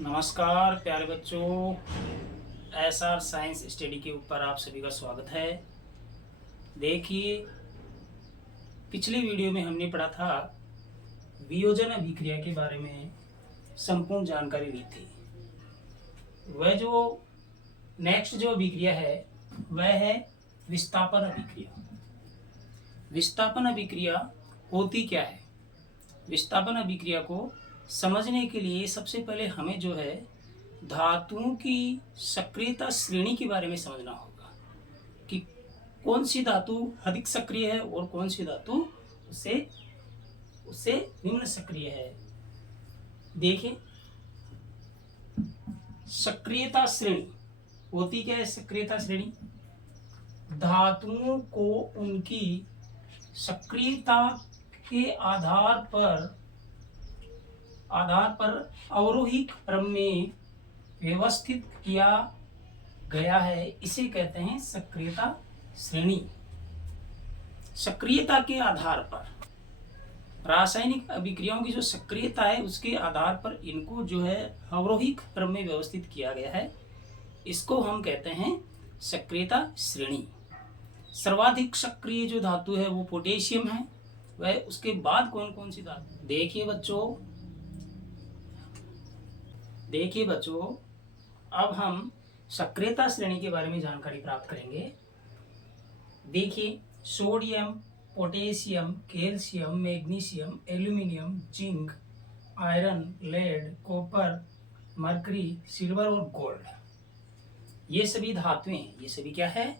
नमस्कार प्यारे बच्चों, एसआर साइंस स्टडी के ऊपर आप सभी का स्वागत है। देखिए, पिछली वीडियो में हमने पढ़ा था वियोजन अभिक्रिया के बारे में संपूर्ण जानकारी ली थी। वह जो नेक्स्ट जो अभिक्रिया है वह है विस्थापन अभिक्रिया। विस्थापन अभिक्रिया होती क्या है? विस्थापन अभिक्रिया को समझने के लिए सबसे पहले हमें जो है धातुओं की सक्रियता श्रेणी के बारे में समझना होगा कि कौन सी धातु अधिक सक्रिय है और कौन सी धातु उससे उससे निम्न सक्रिय है। देखिए, सक्रियता श्रेणी होती क्या है? सक्रियता श्रेणी धातुओं को उनकी सक्रियता के आधार पर अवरोही क्रम में व्यवस्थित किया गया है, इसे कहते हैं सक्रियता श्रेणी। सक्रियता के आधार पर रासायनिक अभिक्रियाओं की जो सक्रियता है उसके आधार पर इनको जो है अवरोही क्रम में व्यवस्थित किया गया है, इसको हम कहते हैं सक्रियता श्रेणी। सर्वाधिक सक्रिय जो धातु है वो पोटेशियम है। वह उसके बाद कौन कौन सी धातु? देखिए बच्चों, अब हम सक्रियता श्रेणी के बारे में जानकारी प्राप्त करेंगे। देखिए, sodium, potassium, calcium, magnesium, aluminium, zinc, iron, lead, copper, mercury, silver और गोल्ड, ये सभी धातुएं हैं। ये सभी क्या है?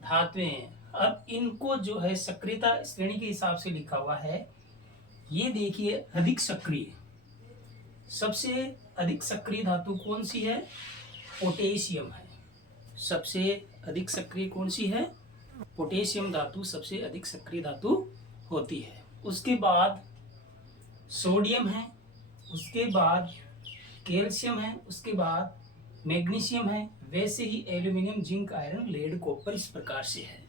धातुएं हैं। अब इनको जो है सक्रियता श्रेणी के हिसाब से लिखा हुआ है। ये देखिए, अधिक सक्रिय, सबसे अधिक सक्रिय धातु कौन सी है? पोटेशियम है। सबसे अधिक सक्रिय कौन सी है? पोटेशियम धातु सबसे अधिक सक्रिय धातु होती है। उसके बाद सोडियम है, उसके बाद कैल्शियम है, उसके बाद मैग्नीशियम है, वैसे ही aluminium, zinc, iron, lead, copper इस प्रकार से है।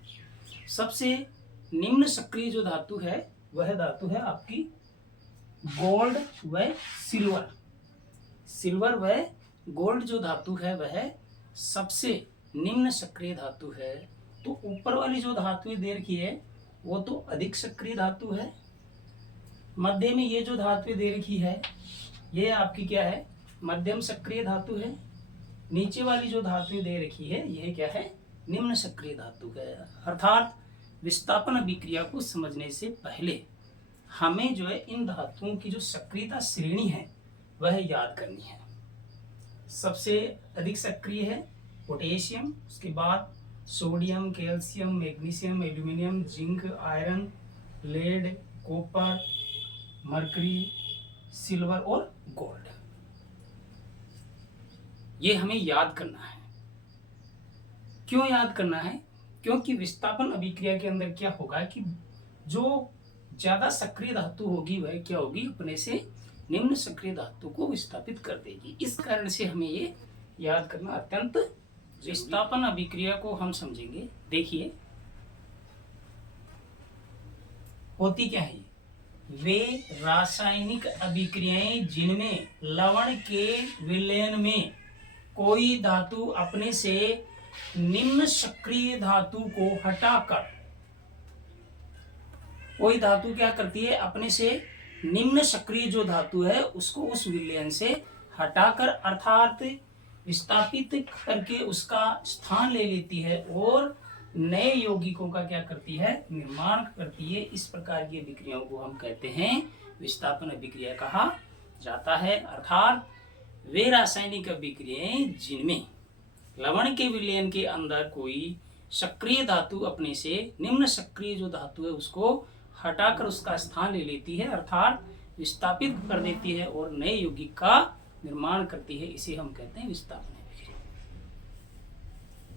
सबसे निम्न सक्रिय जो धातु है वह धातु है आपकी गोल्ड व सिल्वर। सिल्वर व गोल्ड जो धातु है वह सबसे निम्न सक्रिय धातु है। तो ऊपर वाली जो धातुएं दे रखी है वो तो अधिक सक्रिय धातु है। मध्य में ये जो धातुएं दे रखी है ये आपकी क्या है? मध्यम सक्रिय धातु है। नीचे वाली जो धातुएं दे रखी है यह क्या है? निम्न सक्रिय धातु है। अर्थात विस्थापन अभिक्रिया को समझने से पहले हमें जो है इन धातुओं की जो सक्रियता श्रेणी है वह याद करनी है। सबसे अधिक सक्रिय है पोटेशियम, उसके बाद sodium, calcium, magnesium, aluminium, zinc, iron, lead, copper, mercury, silver और गोल्ड। ये हमें याद करना है। क्यों याद करना है? क्योंकि विस्थापन अभिक्रिया के अंदर क्या होगा कि जो ज्यादा सक्रिय धातु होगी वह क्या होगी? अपने से निम्न सक्रिय धातु को विस्थापित कर देगी। इस कारण से हमें ये याद करना अत्यंत। विस्थापन अभिक्रिया को हम समझेंगे। देखिए, होती क्या है? वे रासायनिक अभिक्रियाएं जिनमें लवण के विलयन में कोई धातु अपने से निम्न सक्रिय धातु को हटाकर, कोई धातु क्या करती है? अपने से निम्न सक्रिय जो धातु है उसको उस विलयन से हटाकर अर्थात विस्थापित करके उसका स्थान ले लेती है और नए यौगिकों का क्या करती है? निर्माण करती है। इस प्रकार की अभिक्रियाओं को हम कहते हैं विस्थापन अभिक्रिया कहा जाता है। अर्थात वे रासायनिक अभिक्रियाएं जिनमें लवण के विलयन के अंदर कोई सक्रिय धातु अपने से निम्न सक्रिय जो धातु है उसको हटाकर उसका स्थान ले लेती है, अर्थात विस्थापित कर देती है और नए यौगिक का निर्माण करती है, इसे हम कहते हैं विस्थापन अभिक्रिया।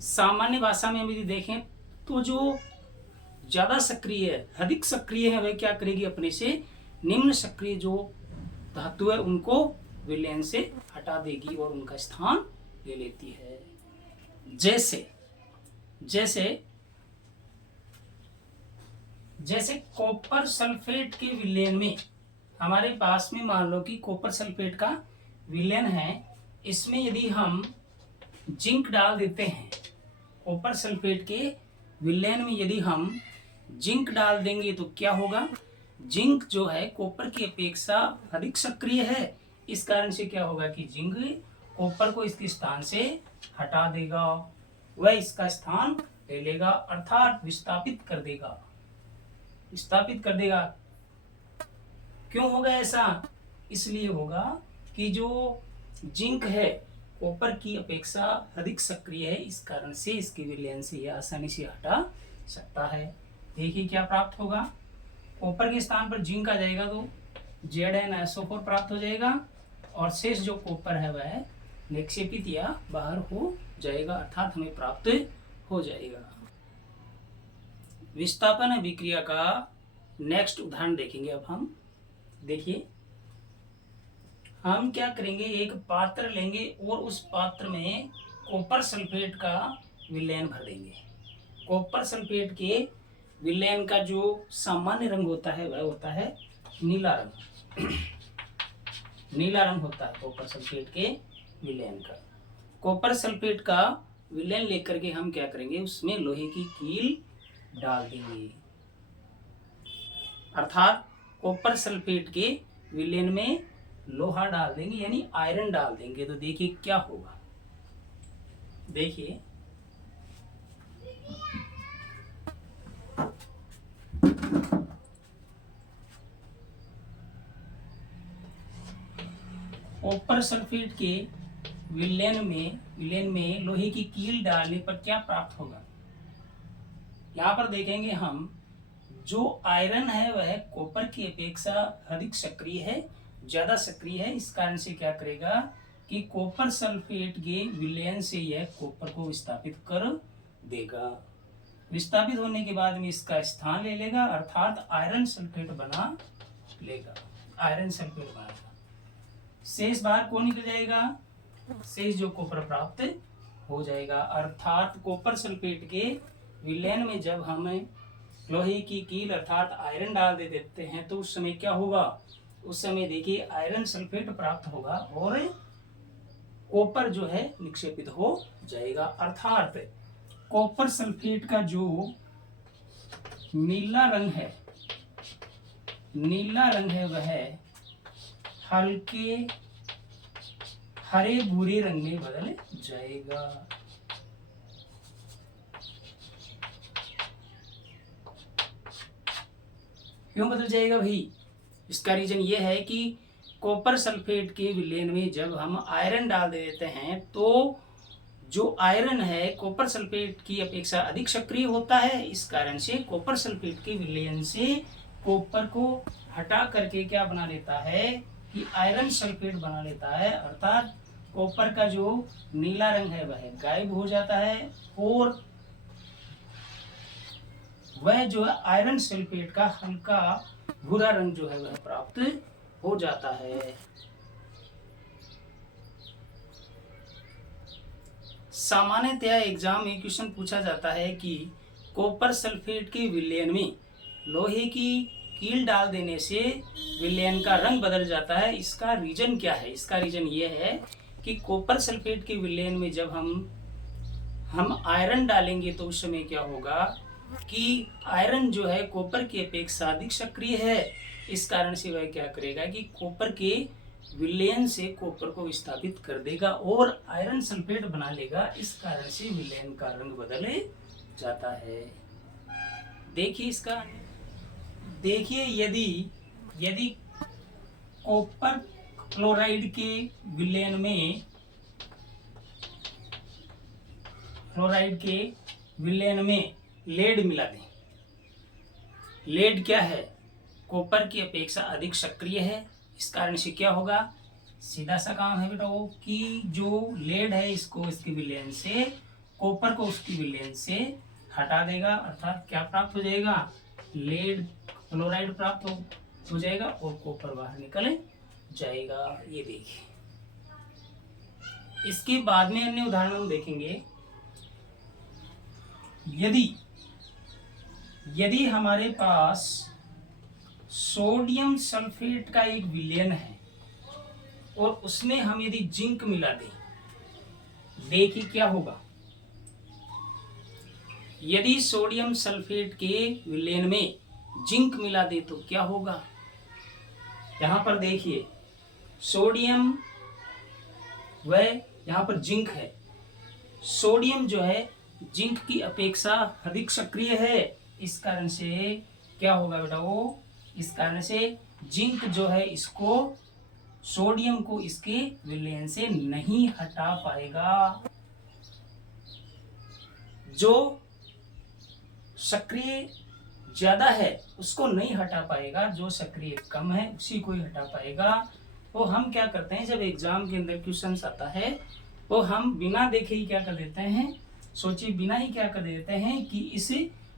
सामान्य भाषा में यदि देखें तो जो ज्यादा सक्रिय है, अधिक सक्रिय है, वह क्या करेगी? अपने से निम्न सक्रिय जो धातु है उनको विलयन से हटा देगी और उनका स्थान ले लेती है। जैसे जैसे जैसे कॉपर सल्फेट के विलयन में हमारे पास में मान लो कि कॉपर सल्फेट का विलयन है इसमें यदि हम जिंक डाल देते हैं, कॉपर सल्फेट के विलयन में यदि हम जिंक डाल देंगे तो क्या होगा, जिंक जो है कॉपर की अपेक्षा अधिक सक्रिय है। इस कारण से क्या होगा कि जिंक कॉपर को इसके स्थान से हटा देगा, वह इसका स्थान ले लेगा, अर्थात विस्थापित कर देगा, स्थापित कर देगा। क्यों होगा ऐसा, इसलिए होगा कि जो जिंक है कॉपर की अपेक्षा अधिक सक्रिय है, इस कारण से इसके विलयन से यह आसानी से हटा सकता है। देखिए क्या प्राप्त होगा, कॉपर के स्थान पर जिंक आ जाएगा तो ZnSO4 प्राप्त हो जाएगा, और शेष जो कॉपर है वह निक्षेपित या बाहर हो जाएगा, अर्थात हमें प्राप्त हो जाएगा। विस्थापन अभिक्रिया का नेक्स्ट उदाहरण देखेंगे अब हम। देखिए हम क्या करेंगे, एक पात्र लेंगे और उस पात्र में कॉपर सल्फेट का विलयन भर देंगे। कॉपर सल्फेट के विलयन का जो सामान्य रंग होता है वह होता है नीला रंग। नीला रंग होता है कॉपर सल्फेट के विलयन का। कॉपर सल्फेट का विलयन लेकर के हम क्या करेंगे, उसमें लोहे की कील डाल देंगे, अर्थात कॉपर सल्फेट के विलयन में लोहा डाल देंगे, यानी आयरन डाल देंगे। तो देखिए क्या होगा, देखिए कॉपर सल्फेट के विलयन में लोहे की कील डालने पर क्या प्राप्त होगा। यहाँ पर देखेंगे हम, जो आयरन है वह कॉपर की अपेक्षा अधिक सक्रिय है, ज्यादा सक्रिय है। इस कारण से क्या करेगा कि कॉपर सल्फेट के विलयन से यह कॉपर को विस्थापित कर देगा। विस्थापित होने के बाद में इसका स्थान ले लेगा, अर्थात आयरन सल्फेट बना लेगा, आयरन सल्फेट बनाएगा। शेष बाहर कौन निकल जाएगा, शेष जो कॉपर प्राप्त हो जाएगा। अर्थात कॉपर सल्फेट के विलयन में जब हम लोहे की कील अर्थात आयरन डाल दे देते हैं तो उस समय क्या होगा, उस समय देखिए आयरन सल्फेट प्राप्त होगा और कॉपर जो है निक्षेपित हो जाएगा। अर्थात कॉपर सल्फेट का जो नीला रंग है वह हल्के हरे भूरे रंग में बदल जाएगा। क्यों बदल जाएगा भाई, इसका रीजन ये है कि कॉपर सल्फेट के विलयन में जब हम आयरन डाल देते हैं तो जो आयरन है कॉपर सल्फेट की अपेक्षा अधिक सक्रिय होता है। इस कारण से कॉपर सल्फेट के विलयन से कॉपर को हटा करके क्या बना लेता है कि आयरन सल्फेट बना लेता है, अर्थात कॉपर का जो नीला रंग है वह गायब हो जाता है और वह जो है आयरन सल्फेट का हल्का भूरा रंग जो है वह प्राप्त हो जाता है। सामान्यतः एग्जाम में क्वेश्चन पूछा जाता है कि कॉपर सल्फेट के विलयन में लोहे की कील डाल देने से विलयन का रंग बदल जाता है, इसका रीजन क्या है। इसका रीजन ये है कि कॉपर सल्फेट के विलयन में जब हम आयरन डालेंगे तो उस समय क्या होगा कि आयरन जो है कॉपर की अपेक्षा अधिक सक्रिय है। इस कारण से वह क्या करेगा कि कॉपर के विलयन से कॉपर को विस्थापित कर देगा और आयरन सल्फेट बना लेगा। इस कारण से विलयन का रंग बदल जाता है। देखिए इसका, देखिए यदि कॉपर क्लोराइड के विलयन में लेड मिला दें। लेड क्या है, कॉपर की अपेक्षा अधिक सक्रिय है। इस कारण से क्या होगा, सीधा सा काम है बेटा वो कि जो लेड है इसको इसके विलयन से, कॉपर को उसकी विलयन से हटा देगा, अर्थात क्या प्राप्त हो जाएगा, लेड क्लोराइड प्राप्त हो जाएगा और कॉपर बाहर निकल जाएगा। ये देखिए, इसके बाद में अन्य उदाहरण हम देखेंगे। यदि हमारे पास सोडियम सल्फेट का एक विलयन है, और उसमें हम यदि जिंक मिला दें, देखिए क्या होगा। यदि सोडियम सल्फेट के विलयन में जिंक मिला दे तो क्या होगा। यहां पर देखिए सोडियम व यहां पर जिंक है। सोडियम जो है जिंक की अपेक्षा अधिक सक्रिय है, इस कारण से क्या होगा बेटा वो, इस कारण से जिंक जो है इसको, सोडियम को इसके विलयन से नहीं हटा पाएगा। जो सक्रिय ज्यादा है उसको नहीं हटा पाएगा, जो सक्रिय कम है उसी को ही हटा पाएगा। तो हम क्या करते हैं, जब एग्जाम के अंदर क्वेश्चन आता है तो हम बिना देखे ही क्या कर देते हैं, सोचिए बिना ही क्या कर देते हैं कि इस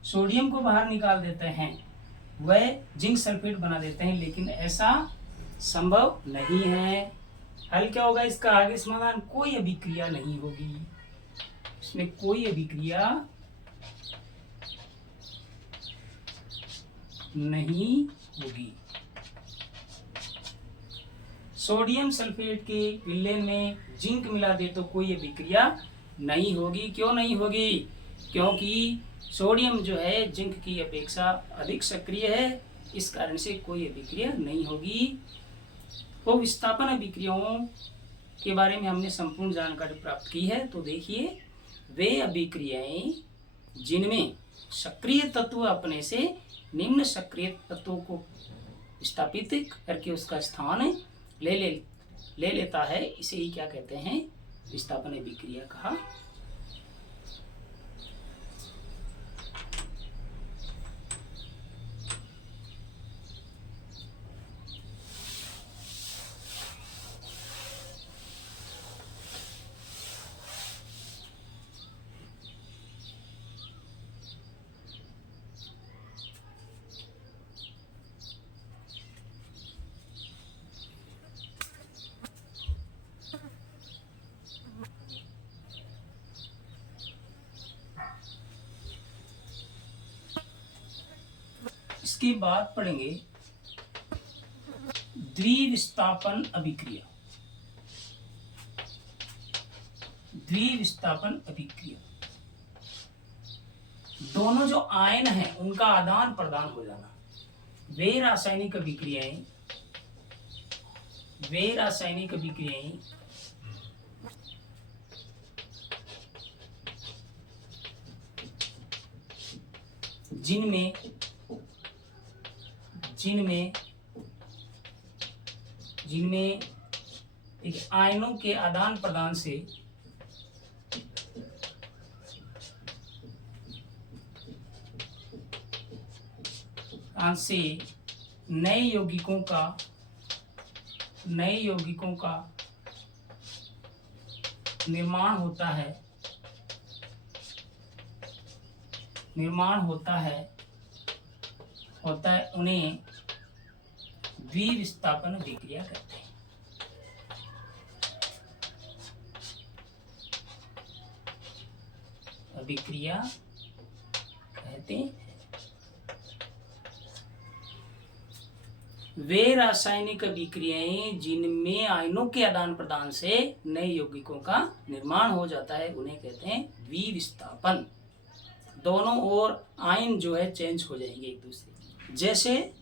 सोडियम को बाहर निकाल देते हैं, वह जिंक सल्फेट बना देते हैं, लेकिन ऐसा संभव नहीं है। हल क्या होगा इसका, आगे समाधान, कोई अभिक्रिया नहीं होगी, इसमें कोई अभिक्रिया नहीं होगी। सोडियम सल्फेट के विलयन में जिंक मिला दे तो कोई अभिक्रिया नहीं होगी। क्यों नहीं होगी, क्योंकि सोडियम जो है जिंक की अपेक्षा अधिक सक्रिय है, इस कारण से कोई अभिक्रिया नहीं होगी। तो विस्थापन अभिक्रियाओं के बारे में हमने संपूर्ण जानकारी प्राप्त की है। तो देखिए वे अभिक्रियाएं जिनमें सक्रिय तत्व अपने से निम्न सक्रिय तत्वों को विस्थापित करके उसका स्थान ले लेता है, इसे ही क्या कहते हैं, विस्थापन अभिक्रिया कहा। इसके बाद पढ़ेंगे द्विविस्थापन अभिक्रिया। द्विविस्थापन अभिक्रिया, दोनों जो आयन हैं उनका आदान प्रदान हो जाना। वे रासायनिक अभिक्रियाएं जिनमें एक आयनों के आदान प्रदान से नए यौगिकों का निर्माण होता है, उन्हें द्विविस्थापन अभिक्रिया कहते हैं। अभिक्रिया कहते हैं। वे रासायनिक अभिक्रियाएं जिनमें आयनों के आदान प्रदान से नए यौगिकों का निर्माण हो जाता है, उन्हें कहते हैं द्विविस्थापन। दोनों ओर आयन जो है चेंज हो जाएंगे एक दूसरे। जैसे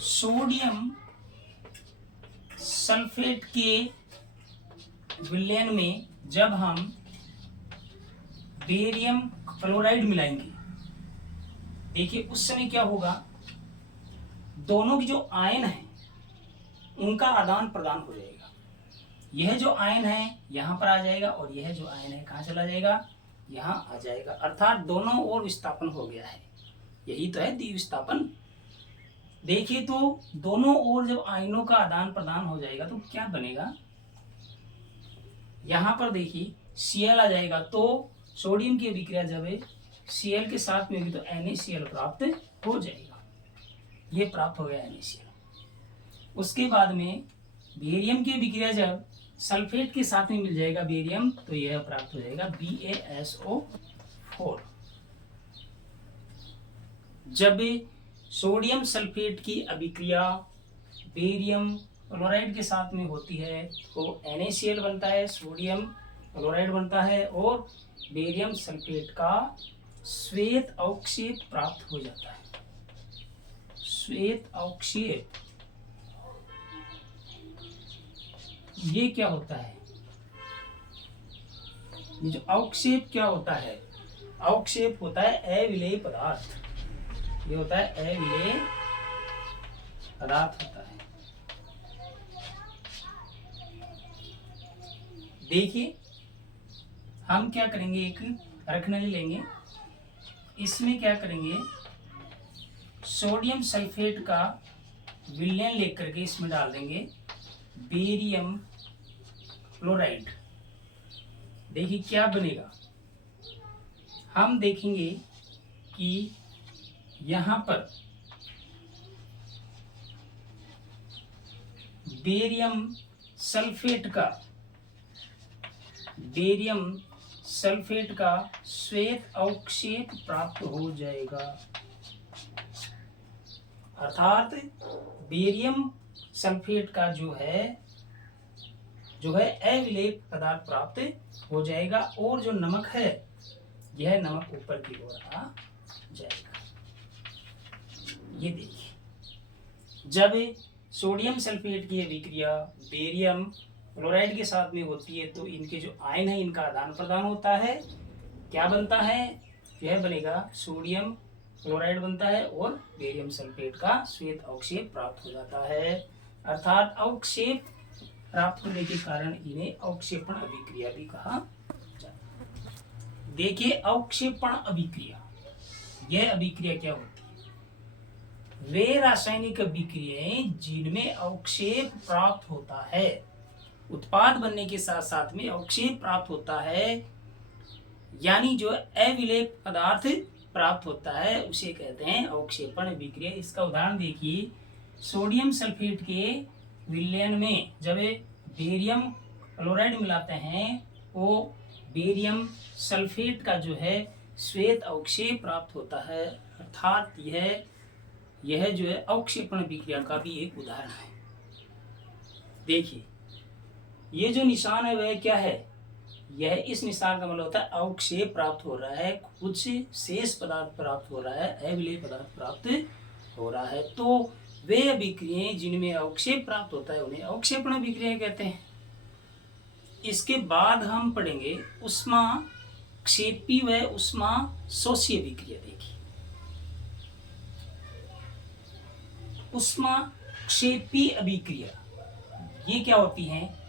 सोडियम सल्फेट के विलयन में जब हम बेरियम क्लोराइड मिलाएंगे, देखिए उस समय क्या होगा, दोनों की जो आयन है उनका आदान प्रदान हो जाएगा। यह जो आयन है यहां पर आ जाएगा और यह जो आयन है कहां चला जाएगा, यहां आ जाएगा, अर्थात दोनों ओर विस्थापन हो गया है। यही तो है द्विविस्थापन। देखिए तो दोनों ओर जब आयनों का आदान प्रदान हो जाएगा तो क्या बनेगा, यहां पर देखिए Cl आ जाएगा। तो सोडियम की अभिक्रिया जब Cl के साथ में होगी तो NaCl प्राप्त हो जाएगा। ये प्राप्त हो गया NaCl। उसके बाद में बेरियम की अभिक्रिया जब सल्फेट के साथ में मिल जाएगा बेरियम, तो यह प्राप्त हो जाएगा BaSO4। जब सोडियम सल्फेट की अभिक्रिया बेरियम क्लोराइड के साथ में होती है तो NaCl बनता है, सोडियम क्लोराइड बनता है और बेरियम सल्फेट का श्वेत अवक्षेप प्राप्त हो जाता है। श्वेत अवक्षेप ये क्या होता है? ये जो अवक्षेप क्या होता है? अवक्षेप होता है अविलेय पदार्थ। ये होता है अविलेय पदार्थ होता है। देखिए हम क्या करेंगे, एक रखनली लेंगे, इसमें क्या करेंगे, सोडियम सल्फेट का विलयन लेकर के इसमें डाल देंगे बेरियम क्लोराइड। देखिए क्या बनेगा, हम देखेंगे कि यहाँ पर बेरियम सल्फेट का श्वेत अवक्षेप प्राप्त हो जाएगा। अर्थात बेरियम सल्फेट का जो है अविलेय पदार्थ प्राप्त हो जाएगा और जो नमक है यह नमक ऊपर की ओर आ जाएगा। ये देखिए जब सोडियम सल्फेट की अभिक्रिया बेरियम क्लोराइड के साथ में होती है तो इनके जो आयन है इनका आदान प्रदान होता है। क्या बनता है? यह बनेगा सोडियम क्लोराइड बनता है और बेरियम सल्फेट का श्वेत अवक्षेप प्राप्त हो जाता है। अर्थात अवक्षेप प्राप्त होने के कारण इन्हें अवक्षेपण अभिक्रिया भी कहा जाता है। देखिए अवक्षेपण अभिक्रिया, यह अभिक्रिया क्या होती है? वे रासायनिक अभिक्रियाएं जिनमें अवक्षेप प्राप्त होता है, उत्पाद बनने के साथ साथ में अवक्षेप प्राप्त होता है, यानी जो अविलेय पदार्थ प्राप्त होता है उसे कहते हैं अवक्षेपण अभिक्रिया। इसका उदाहरण देखिए, सोडियम सल्फेट के विलयन में जब बेरियम क्लोराइड मिलाते हैं वो बेरियम सल्फेट का जो है श्वेत अवक्षेप प्राप्त होता है। अर्थात यह जो है अवक्षेपण अभिक्रिया का भी एक उदाहरण है। देखिए ये जो निशान है वह क्या है? यह इस निशान का मतलब होता है अवक्षेप प्राप्त हो रहा है, कुछ शेष पदार्थ प्राप्त हो रहा है, अविलेय पदार्थ प्राप्त हो रहा है। तो वे अभिक्रियाएं जिनमें अवक्षेप प्राप्त होता है उन्हें अवक्षेपण अभिक्रिया कहते हैं। इसके बाद हम पढ़ेंगे उष्मा क्षेपी व उष्मा शोषी अभिक्रिया। देखिए उष्मा क्षेपी अभिक्रिया ये क्या होती हैं?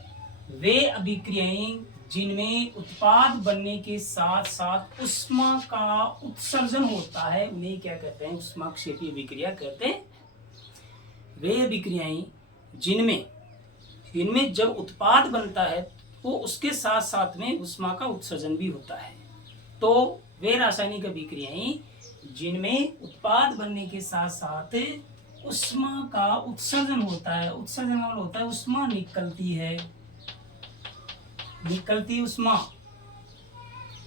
वे अभिक्रियाएं जिनमें उत्पाद बनने के साथ साथ उष्मा का उत्सर्जन होता है उन्हें क्या कहते हैं? उष्मा क्षेपी अभिक्रिया कहते हैं। वे अभिक्रियाएं जिनमें जब उत्पाद बनता है तो उसके साथ साथ में उष्मा का उत्सर्जन भी होता है। तो वे रासायनिक अभिक्रियाएं जिनमें उत्पाद बनने के साथ साथ उष्मा का उत्सर्जन होता है, उत्सर्जन का मतलब होता है उष्मा निकलती उष्मा,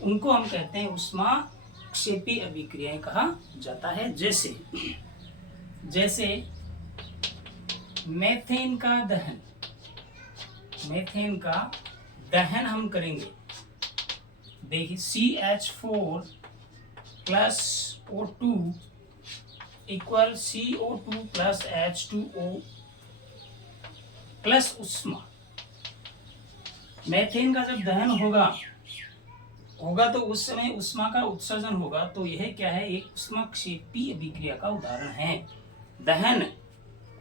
उनको हम कहते हैं उष्मा क्षेपी अभिक्रियाएं कहा जाता है। जैसे मेथेन का दहन हम करेंगे। देखिए CH4 plus O2 equal CO2 plus H2O plus उष्मा। मेथेन का जब दहन होगा तो उस समय उष्मा का उत्सर्जन होगा। तो यह क्या है? एक उष्मा क्षेपी अभिक्रिया का उदाहरण है। दहन,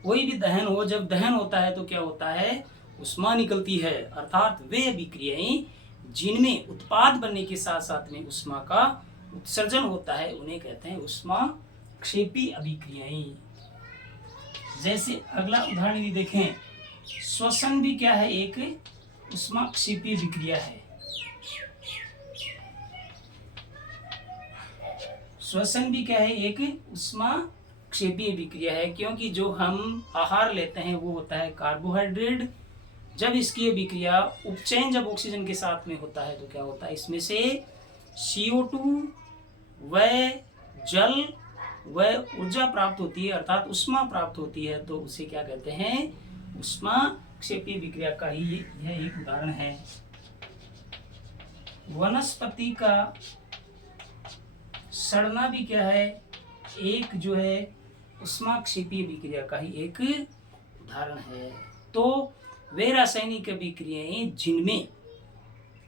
कोई भी दहन हो, जब दहन होता है तो क्या होता है? उष्मा निकलती है। अर्थात वे अभिक्रियाएं जिनमें उत्पाद बनने के साथ साथ में उष्मा का उत्सर्जन होता है उन्हें कहते हैं उष्मा क्षेपी अभिक्रियाएं। जैसे अगला उदाहरण भी देखें, श्वसन भी क्या है? एक उष्मा क्षेपी अभिक्रिया है। श्वसन भी क्या है? एक उष्मा क्षेपी अभिक्रिया है, क्योंकि जो हम आहार लेते हैं वो होता है कार्बोहाइड्रेट। जब इसकी अभिक्रिया उपचयन जब ऑक्सीजन के साथ में होता है तो क्या होता है? इसमें से CO2 व जल वह ऊर्जा प्राप्त होती है अर्थात उष्मा प्राप्त होती है तो उसे क्या कहते हैं, उष्मा क्षेपीय विक्रिया का ही यह एक उदाहरण है। वनस्पति का सड़ना भी क्या है, एक जो है उष्मा क्षेपीय विक्रिया का ही एक उदाहरण है। तो वे रासायनिक विक्रियाएं जिनमें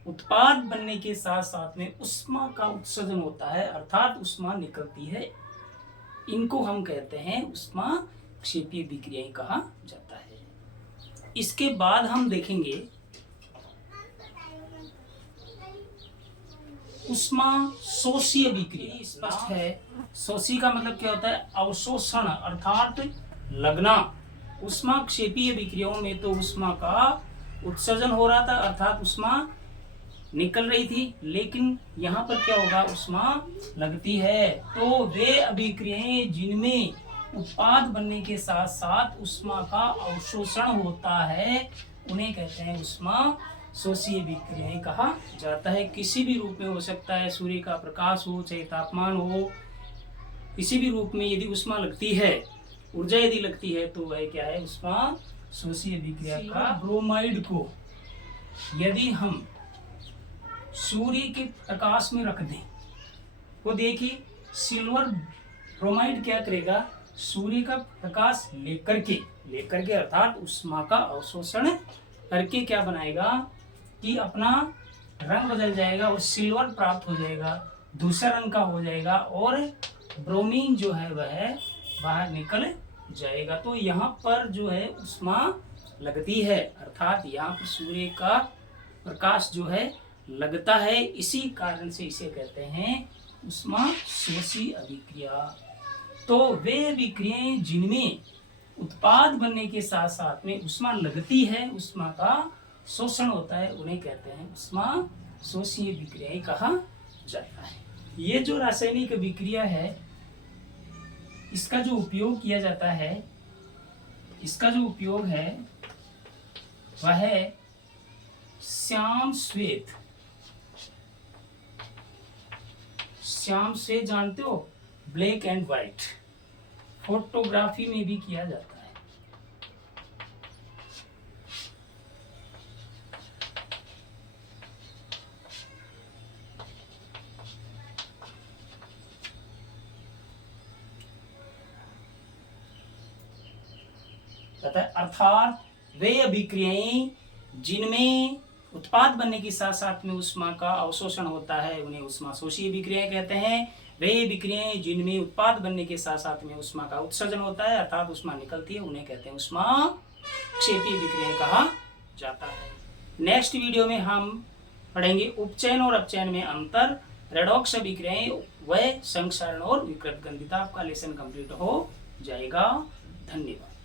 उत्पाद बनने के साथ साथ में उष्मा का उत्सर्जन होता है अर्थात उष्मा निकलती है, इनको हम कहते हैं उष्मा क्षेपीय विक्रियाएं कहा जाता है। इसके बाद हम देखेंगे उष्मा शोषीय विक्रिया। स्पष्ट है, शोषी का मतलब क्या होता है, अवशोषण अर्थात लगना। उष्मा क्षेपीय विक्रियाओं में तो उष्मा का उत्सर्जन हो रहा था अर्थात उष्मा निकल रही थी, लेकिन यहाँ पर क्या होगा, उष्मा लगती है। तो वे अभिक्रियाएं जिनमें उत्पाद बनने के साथ साथ उष्मा का अवशोषण होता है उन्हें कहते हैं उष्मा शोषीय विक्रियाएं कहा जाता है। किसी भी रूप में हो सकता है, सूर्य का प्रकाश हो, चाहे तापमान हो, किसी भी रूप में यदि उष्मा लगती है, ऊर्जा यदि लगती है तो वह क्या है, उष्मा शोषीय विक्रिया का। ब्रोमाइड को यदि हम सूर्य के प्रकाश में रख दें तो देखिए सिल्वर ब्रोमाइड क्या करेगा, सूर्य का प्रकाश लेकर के अर्थात उष्मा का अवशोषण करके क्या बनाएगा कि अपना रंग बदल जाएगा और सिल्वर प्राप्त हो जाएगा, दूसरा रंग का हो जाएगा और ब्रोमीन जो है वह बाहर निकल जाएगा। तो यहाँ पर जो है उष्मा लगती है अर्थात यहाँ पर सूर्य का प्रकाश जो है लगता है, इसी कारण से इसे कहते हैं उष्मा शोषी अभिक्रिया। तो वे विक्रियाएं जिनमें उत्पाद बनने के साथ साथ में उष्मा लगती है, उष्मा का शोषण होता है, उन्हें कहते हैं उष्मा शोषीय विक्रियाएं कहा जाता है। ये जो रासायनिक विक्रिया है इसका जो उपयोग किया जाता है, इसका जो उपयोग है वह है श्याम श्वेत जानते हो, ब्लैक एंड व्हाइट फोटोग्राफी में भी किया जाता है। अर्थात वे अभिक्रियाएं जिनमें उत्पाद बनने के साथ साथ में उष्मा का अवशोषण होता है उन्हें उष्मा शोषीय विक्रियाएं कहते हैं। वे विक्रियाएं जिनमें उत्पाद बनने के साथ साथ में उष्मा का उत्सर्जन होता है अर्थात उष्मा निकलती है उन्हें कहते हैं उष्मा क्षेपीय विक्रियाएं कहा जाता है। नेक्स्ट वीडियो में हम पढ़ेंगे उपचयन और अपचयन में अंतर, रेडॉक्स विक्रियाएं व संक्षारण और विकृत गंधिता। आपका लेसन कंप्लीट हो जाएगा। धन्यवाद।